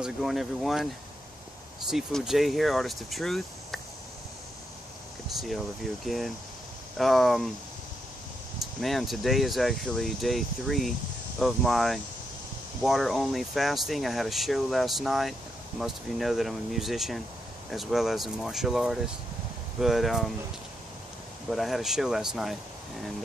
How's it going, everyone? Sifu J here, Artist of Truth. Good to see all of you again. Man, today is actually day 3 of my water-only fasting. I had a show last night. Most of you know that I'm a musician as well as a martial artist. But I had a show last night, and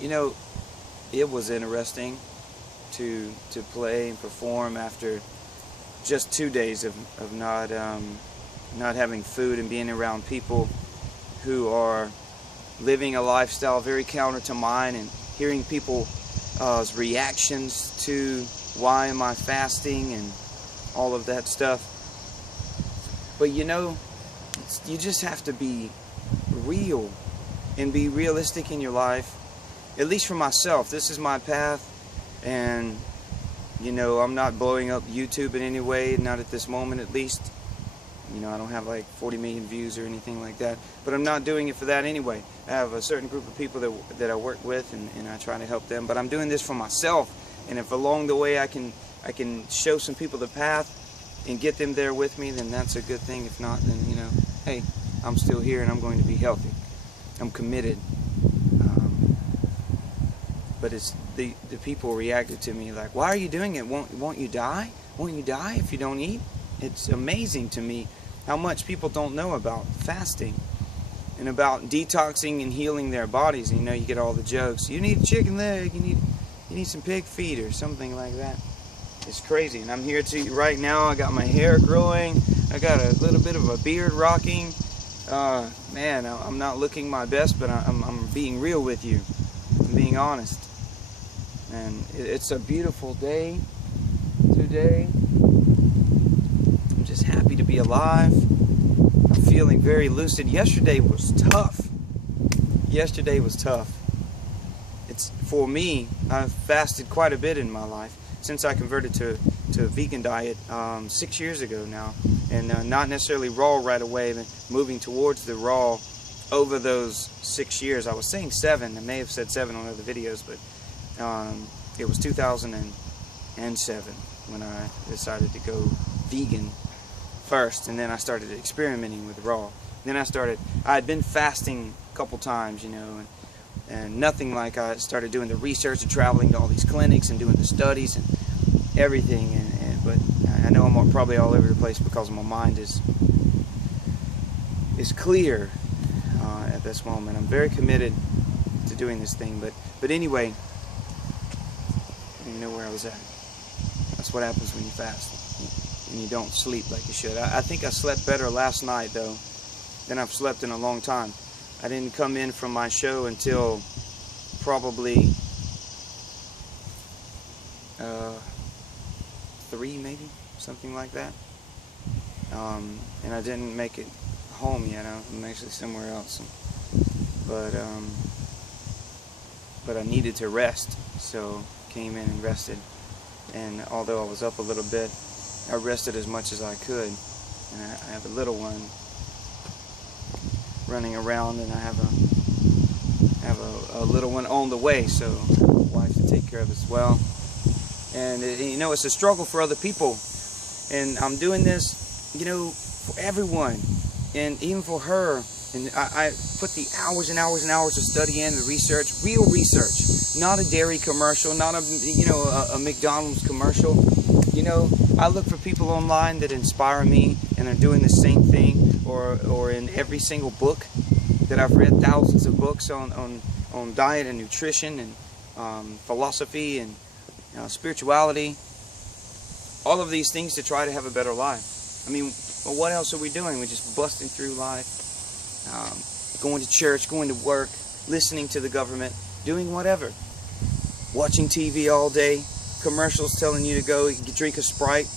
you know, it was interesting to play and perform after just 2 days of not having food and being around people who are living a lifestyle very counter to mine, and hearing people's reactions to why am I fasting and all of that stuff. But you know, you just have to be real and be realistic in your life. At least for myself, this is my path. And you know, I'm not blowing up YouTube in any way, not at this moment at least. You know, I don't have like 40 million views or anything like that, but I'm not doing it for that anyway. I have a certain group of people that I work with, and I try to help them, but I'm doing this for myself. And if along the way I can show some people the path and get them there with me, then that's a good thing. If not, then, you know, hey, I'm still here and I'm going to be healthy. I'm committed. But it's the people reacted to me like, why are you doing it? Won't you die? Won't you die if you don't eat? It's amazing to me how much people don't know about fasting and about detoxing and healing their bodies. And, you know, you get all the jokes. You need a chicken leg. You need some pig feet or something like that. It's crazy. And I'm here to right now. I got my hair growing. I got a little bit of a beard rocking. Man, I'm not looking my best, but I'm being real with you. I'm being honest. And it's a beautiful day today. I'm just happy to be alive. I'm feeling very lucid. Yesterday was tough. Yesterday was tough. It's, for me, I've fasted quite a bit in my life since I converted to a vegan diet 6 years ago now. And not necessarily raw right away, but moving towards the raw over those 6 years. I was saying 7. I may have said 7 on other videos, but it was 2007 when I decided to go vegan first, and then I started experimenting with raw. Then I had been fasting a couple times, you know, and nothing like I started doing the research and traveling to all these clinics and doing the studies and everything. But I know I'm probably all over the place because my mind is clear at this moment. I'm very committed to doing this thing, but anyway. You know where I was at. That's what happens when you fast and you don't sleep like you should. I think I slept better last night though than I've slept in a long time. I didn't come in from my show until probably 3 maybe, something like that. And I didn't make it home yet. I'm actually somewhere else. But I needed to rest, so came in and rested. And although I was up a little bit, I rested as much as I could. And I have a little one running around, and I have a little one on the way, so wife to take care of as well. And you know, it's a struggle for other people, and I'm doing this, you know, for everyone, and even for her. And I put the hours and hours and hours of study in, the research, real research, not a dairy commercial, not a McDonald's commercial. You know, I look for people online that inspire me and are doing the same thing, or in every single book that I've read, thousands of books on diet and nutrition and philosophy and spirituality, all of these things to try to have a better life. I mean, well, what else are we doing? We're just busting through life. Going to church, going to work, listening to the government, doing whatever. Watching TV all day, commercials telling you to go drink a Sprite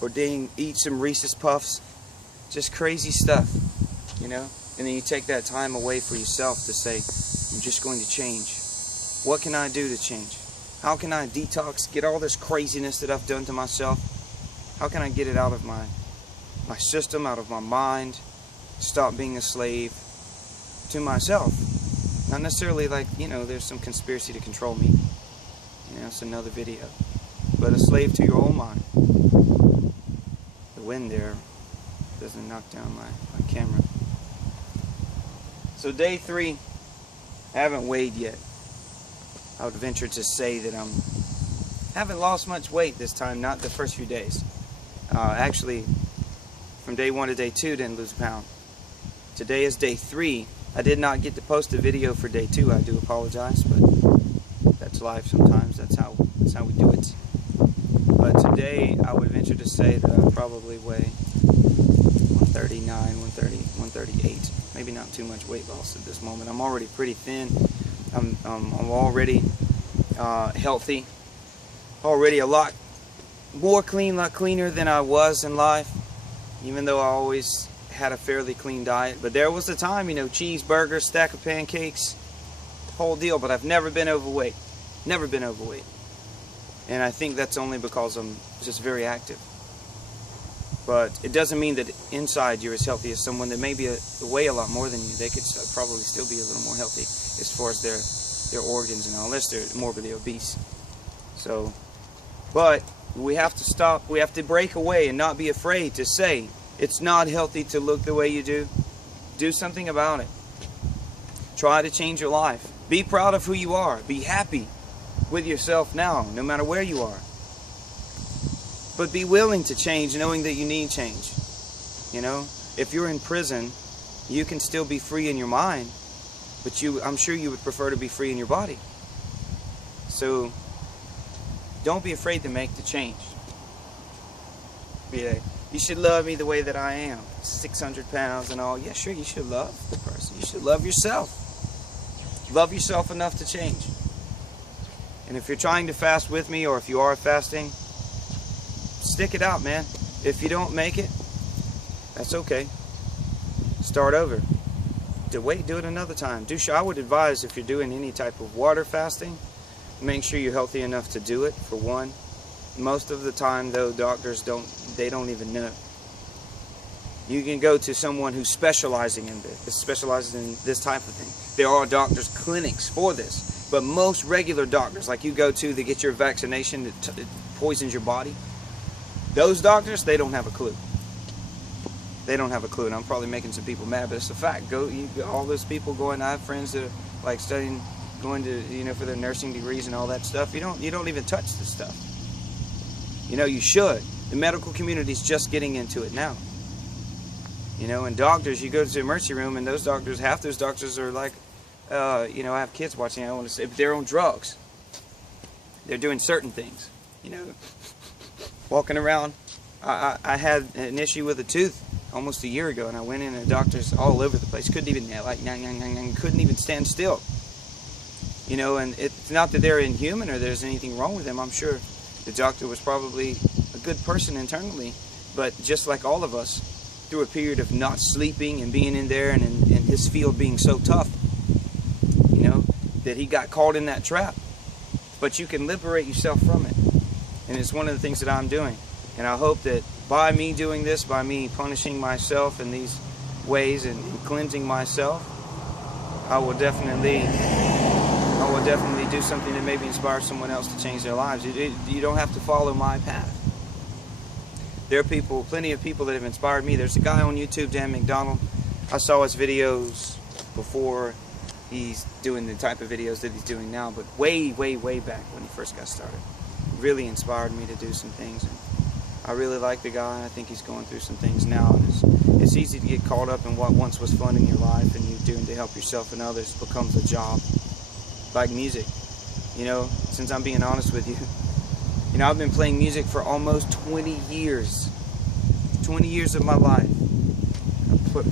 or eat some Reese's Puffs. Just crazy stuff, you know? And then you take that time away for yourself to say, I'm just going to change. What can I do to change? How can I detox, get all this craziness that I've done to myself? How can I get it out of my system, out of my mind? Stop being a slave to myself. Not necessarily like, you know, there's some conspiracy to control me. You know, it's another video. but a slave to your own mind. The wind there doesn't knock down my camera. So day 3, I haven't weighed yet. I would venture to say that haven't lost much weight this time, not the first few days. Actually, from day 1 to day 2, didn't lose a pound. Today is day 3. I did not get to post a video for day 2. I do apologize, but that's life sometimes. That's how we do it. But today, I would venture to say that I probably weigh 139, 130, 138. Maybe not too much weight loss at this moment. I'm already pretty thin. I'm already healthy. Already a lot more cleaner than I was in life. Even though I always had a fairly clean diet. But there was a time, cheeseburgers, stack of pancakes, whole deal. But I've never been overweight. Never been overweight. And I think that's only because I'm just very active. But it doesn't mean that inside you're as healthy as someone that maybe weigh a lot more than you. They could probably still be a little more healthy as far as their organs and all, unless they're morbidly obese. So, but we have to stop. We have to break away and not be afraid to say it's not healthy to look the way you do. Do something about it. Try to change your life. Be proud of who you are. Be happy with yourself now, no matter where you are. But be willing to change, knowing that you need change. If you're in prison, you can still be free in your mind, but I'm sure you would prefer to be free in your body. So don't be afraid to make the change. Yeah, you should love me the way that I am, 600 pounds and all. Yeah, sure, you should love the person. You should love yourself. Love yourself enough to change. And if you're trying to fast with me, or if you are fasting, stick it out, man. If you don't make it, that's okay. Start over. Do it another time. I would advise, if you're doing any type of water fasting, make sure you're healthy enough to do it, for one. Most of the time, though, doctors don't even know. You can go to someone who's specializes in this type of thing. There are doctors' clinics for this, but most regular doctors, like you go to get your vaccination that poisons your body, those doctors, they don't have a clue. They don't have a clue, and I'm probably making some people mad, but it's a fact. All those people going. I have friends that are like studying, going to for their nursing degrees and all that stuff. You don't even touch this stuff. You should. The medical community is just getting into it now. And doctors, you go to the emergency room, and half those doctors are like, I have kids watching. I don't want to say, but they're on drugs. They're doing certain things. Walking around. I had an issue with a tooth almost a year ago, and I went in, and doctors all over the place couldn't even stand still. And it's not that they're inhuman or there's anything wrong with them. I'm sure the doctor was probably a good person internally, but just like all of us, through a period of not sleeping and being in there and in his field being so tough, that he got caught in that trap. But you can liberate yourself from it. And it's one of the things that I'm doing. And I hope that by me doing this, by me punishing myself in these ways and cleansing myself, I will definitely do something that maybe inspire someone else to change their lives. You don't have to follow my path. There are plenty of people that have inspired me. There's a guy on YouTube, Dan McDonald. I saw his videos before he's doing the type of videos that he's doing now, but way, way, way back when he first got started. Really inspired me to do some things. And I really like the guy. I think he's going through some things now. And it's easy to get caught up in what once was fun in your life, and you're doing to help yourself and others becomes a job. Like music. Since I'm being honest with you, I've been playing music for almost 20 years. 20 years of my life.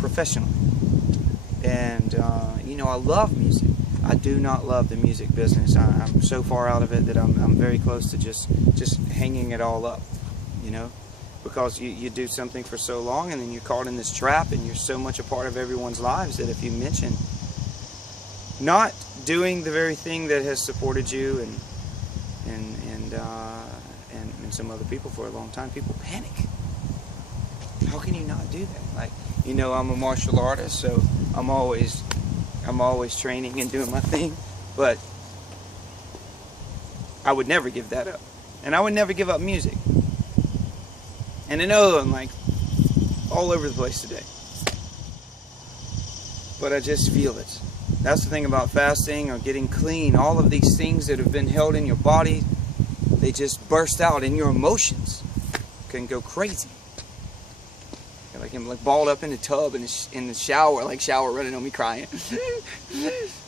Professionally. And, I love music. I do not love the music business. I'm so far out of it that I'm very close to just hanging it all up, because you do something for so long, and then you're caught in this trap, and you're so much a part of everyone's lives that if you mention not doing the very thing that has supported you and some other people for a long time, people panic. How can you not do that? I'm a martial artist, so I'm always training and doing my thing, but I would never give that up. And I would never give up music. And I know I'm like all over the place today. But I just feel it. That's the thing about fasting or getting clean. All of these things that have been held in your body, they just burst out, and your emotions can go crazy. Like I'm like balled up in the tub in the shower, like shower running on me crying.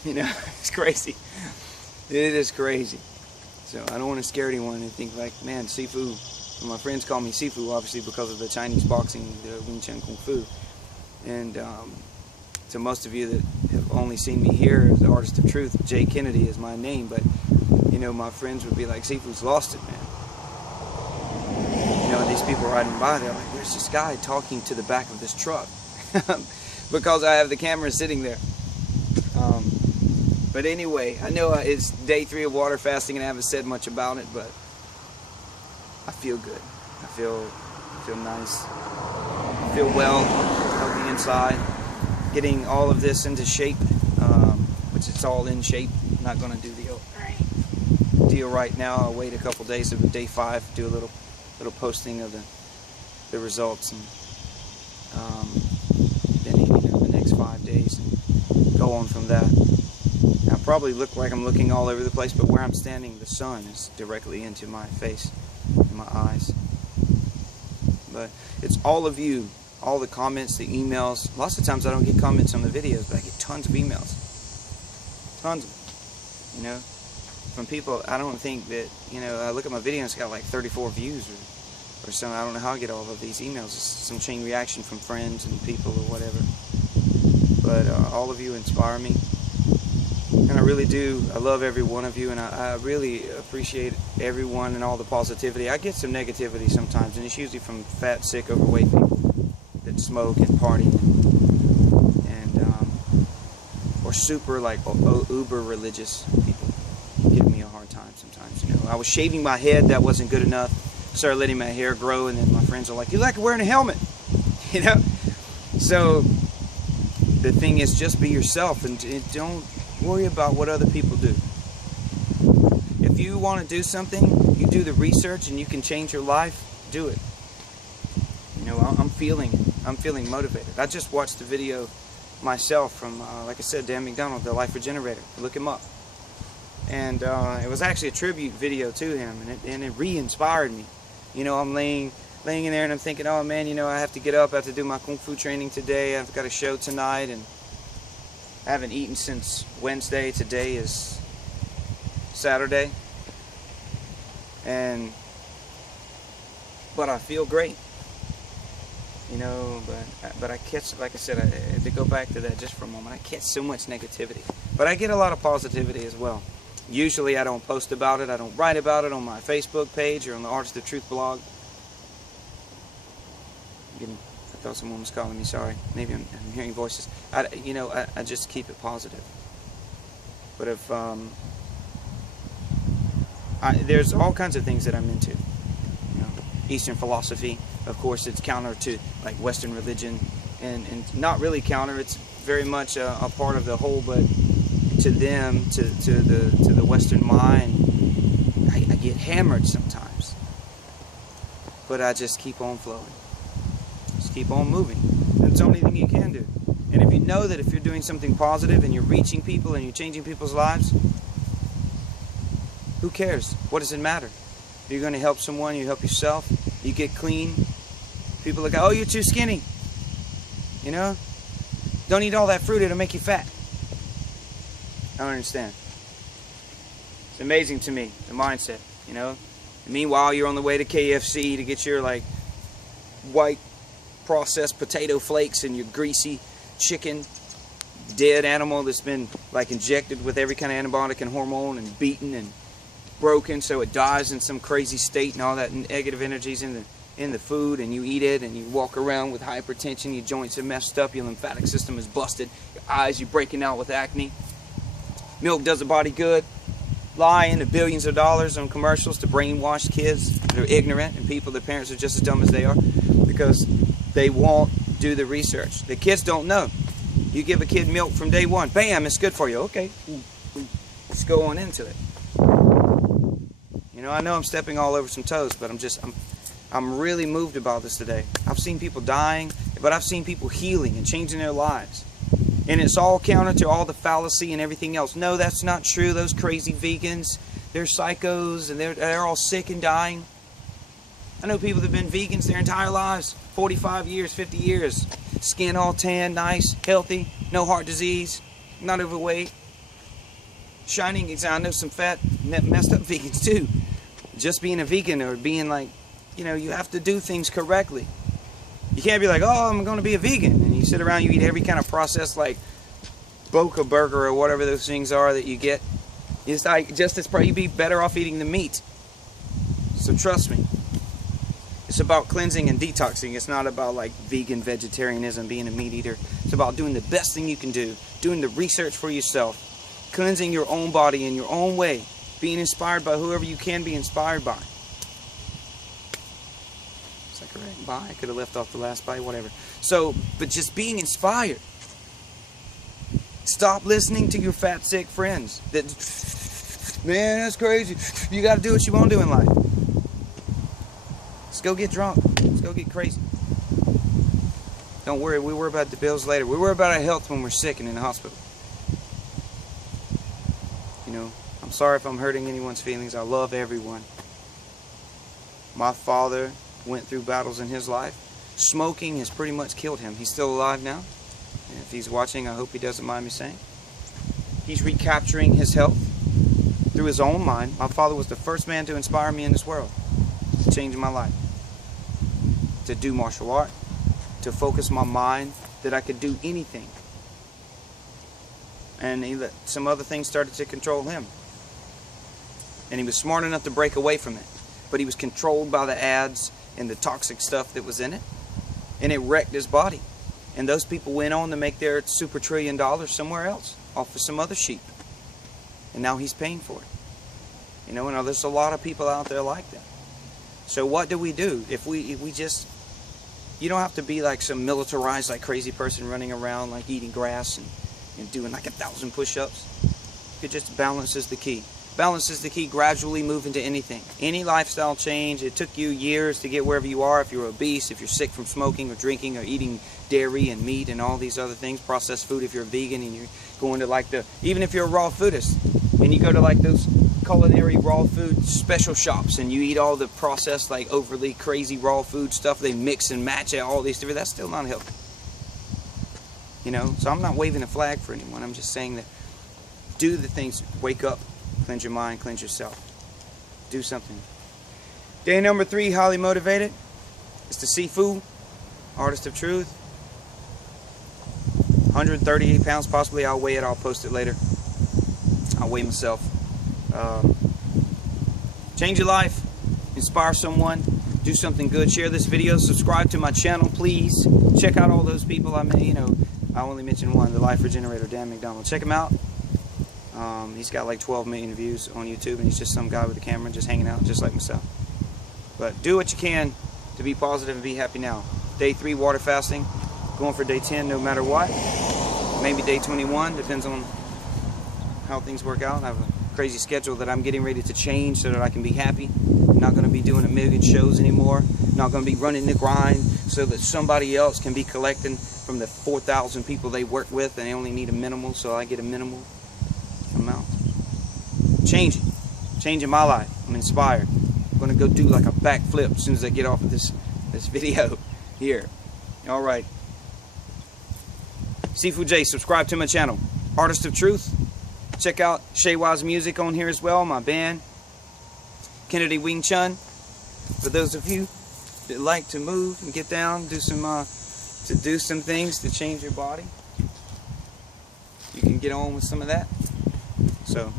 You know, it's crazy. It is crazy. So I don't want to scare anyone and think like, man, Sifu. My friends call me Sifu, obviously because of the Chinese boxing, the Wing Chun Kung Fu. And to most of you that have only seen me here as the Artist of Truth, Jay Kennedy is my name. But you know, my friends would be like, Sifu's lost it, man. You know, these people riding by, they're like, where's this guy talking to the back of this truck? Because I have the camera sitting there. But anyway, I know it's day 3 of water fasting and I haven't said much about it, but I feel good. I feel nice. I feel well, healthy inside. Getting all of this into shape, which it's all in shape. I'm not going to do the deal right now. I'll wait a couple days of day 5, do a little posting of the results, and then the next 5 days, and go on from that. I probably look like I'm looking all over the place, but where I'm standing, the sun is directly into my face and my eyes. But it's all of you, all the comments, the emails. Lots of times I don't get comments on the videos, but I get tons of emails. Tons of them, you know, from people. I don't think that, you know, I look at my video and it's got like 34 views or something. I don't know how I get all of these emails. It's some chain reaction from friends and people or whatever. But all of you inspire me. And I really do. I love every one of you, and I really appreciate everyone and all the positivity. I get some negativity sometimes, and it's usually from fat, sick, overweight people that smoke and party, and or super like uber religious people give me a hard time sometimes. You know, I was shaving my head, that wasn't good enough. Started letting my hair grow, and then my friends are like, "You like wearing a helmet," you know. So the thing is, just be yourself and don't worry about what other people do. If you want to do something, you do the research and you can change your life, do it. You know, I'm feeling motivated. I just watched the video myself from, like I said, Dan McDonald, the Life Regenerator. Look him up. And it was actually a tribute video to him, and it re-inspired me. You know, I'm laying in there and I'm thinking, oh man, you know, I have to get up, I have to do my Kung Fu training today, I've got a show tonight, and I haven't eaten since Wednesday. Today is Saturday. But I feel great. You know, but I catch, like I said, to go back to that just for a moment, I catch so much negativity. But I get a lot of positivity as well. Usually I don't post about it, I don't write about it on my Facebook page or on the Artist of Truth blog. I thought someone was calling me, sorry. Maybe I'm hearing voices. I just keep it positive. But if there's all kinds of things that I'm into. You know, Eastern philosophy, of course, it's counter to like Western religion, and not really counter. It's very much a part of the whole, but to them, to the Western mind, I get hammered sometimes. But I just keep on flowing. Just keep on moving. That's the only thing you can do. And if you know that if you're doing something positive and you're reaching people and you're changing people's lives, who cares? What does it matter? You're going to help someone, you help yourself, you get clean. People look, oh, you're too skinny. You know? Don't eat all that fruit, it'll make you fat. I don't understand. It's amazing to me, the mindset, you know? And meanwhile, you're on the way to KFC to get your, like, white processed potato flakes and your greasy chicken, dead animal that's been, like, injected with every kind of antibiotic and hormone and beaten and broken so it dies in some crazy state, and all that negative energies in the food, and you eat it and you walk around with hypertension, your joints are messed up, your lymphatic system is busted, your eyes, you're breaking out with acne. Milk does the body good. Lying the billions of dollars on commercials to brainwash kids that are ignorant, and people, their parents are just as dumb as they are because they won't do the research. The kids don't know. You give a kid milk from day one, bam, it's good for you. Okay, let's go on into it. You You know, I know I'm stepping all over some toes, but I'm really moved about this today. I've seen people dying, but I've seen people healing and changing their lives. And it's all counter to all the fallacy and everything else. No, that's not true. Those crazy vegans, they're psychos, and they're all sick and dying. I know people that have been vegans their entire lives, 45 years, 50 years. Skin all tan, nice, healthy, no heart disease, not overweight. Shining, I know some fat, messed up vegans too. Just being a vegan or being like, you know, you have to do things correctly. You can't be like, oh, I'm going to be a vegan. And you sit around, you eat every kind of processed, like, Boca burger or whatever those things are that you get. It's like, just as probably you'd be better off eating the meat. So trust me. It's about cleansing and detoxing. It's not about like vegan vegetarianism, being a meat eater. It's about doing the best thing you can do. Doing the research for yourself. Cleansing your own body in your own way. Being inspired by whoever you can be inspired by. Is that correct? Bye. I could have left off the last bye, whatever. So, but just being inspired. Stop listening to your fat, sick friends. That, man, that's crazy. You got to do what you want to do in life. Let's go get drunk. Let's go get crazy. Don't worry. We worry about the bills later. We worry about our health when we're sick and in the hospital. You know, I'm sorry if I'm hurting anyone's feelings. I love everyone. My father went through battles in his life. Smoking has pretty much killed him. He's still alive now. And if he's watching, I hope he doesn't mind me saying. He's recapturing his health through his own mind. My father was the first man to inspire me in this world. To change my life. To do martial art. To focus my mind that I could do anything. And he let some other things started to control him. And he was smart enough to break away from it. But he was controlled by the ads and the toxic stuff that was in it. And it wrecked his body. And those people went on to make their super $1 trillion somewhere else. Off of some other sheep. And now he's paying for it. You know, and there's a lot of people out there like that. So what do? If we just... You don't have to be like some militarized, like crazy person running around, like eating grass and doing like 1,000 push-ups. It just balance is the key. Balance is the key. Gradually move into anything. Any lifestyle change. It took you years to get wherever you are. If you're obese, if you're sick from smoking or drinking or eating dairy and meat and all these other things, processed food. If you're a vegan and you're going to like even if you're a raw foodist and you go to like those culinary raw food special shops and you eat all the processed, like overly crazy raw food stuff, they mix and match all these different, that's still not healthy. You know, so I'm not waving a flag for anyone. I'm just saying that do the things. Wake up, cleanse your mind, cleanse yourself. Do something. Day number 3, highly motivated. It's the Sifu, Artist of Truth. 138 pounds possibly. I'll weigh it. I'll post it later. I'll weigh myself. Change your life. Inspire someone. Do something good. Share this video. Subscribe to my channel, please. Check out all those people I met. You know, I only mentioned one, the Life Regenerator, Dan McDonald. Check him out. He's got like 12 million views on YouTube, and he's just some guy with a camera just hanging out, just like myself. But do what you can to be positive and be happy now. Day 3, water fasting. Going for day 10 no matter what. Maybe day 21, depends on how things work out. I have a crazy schedule that I'm getting ready to change so that I can be happy. I'm not going to be doing 1 million shows anymore. I'm not going to be running the grind so that somebody else can be collecting from the 4,000 people they work with and they only need a minimal, so I get a minimal amount. Changing my life. I'm inspired. I'm going to go do like a backflip as soon as I get off of this video here. Alright. Sifu J, subscribe to my channel. Artist of Truth. Check out Shaywise Music on here as well, my band. Kennedy Wing Chun. For those of you that like to move and get down, do some things to change your body, you can get on with some of that. So,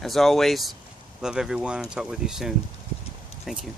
as always, love everyone. I'll talk with you soon. Thank you.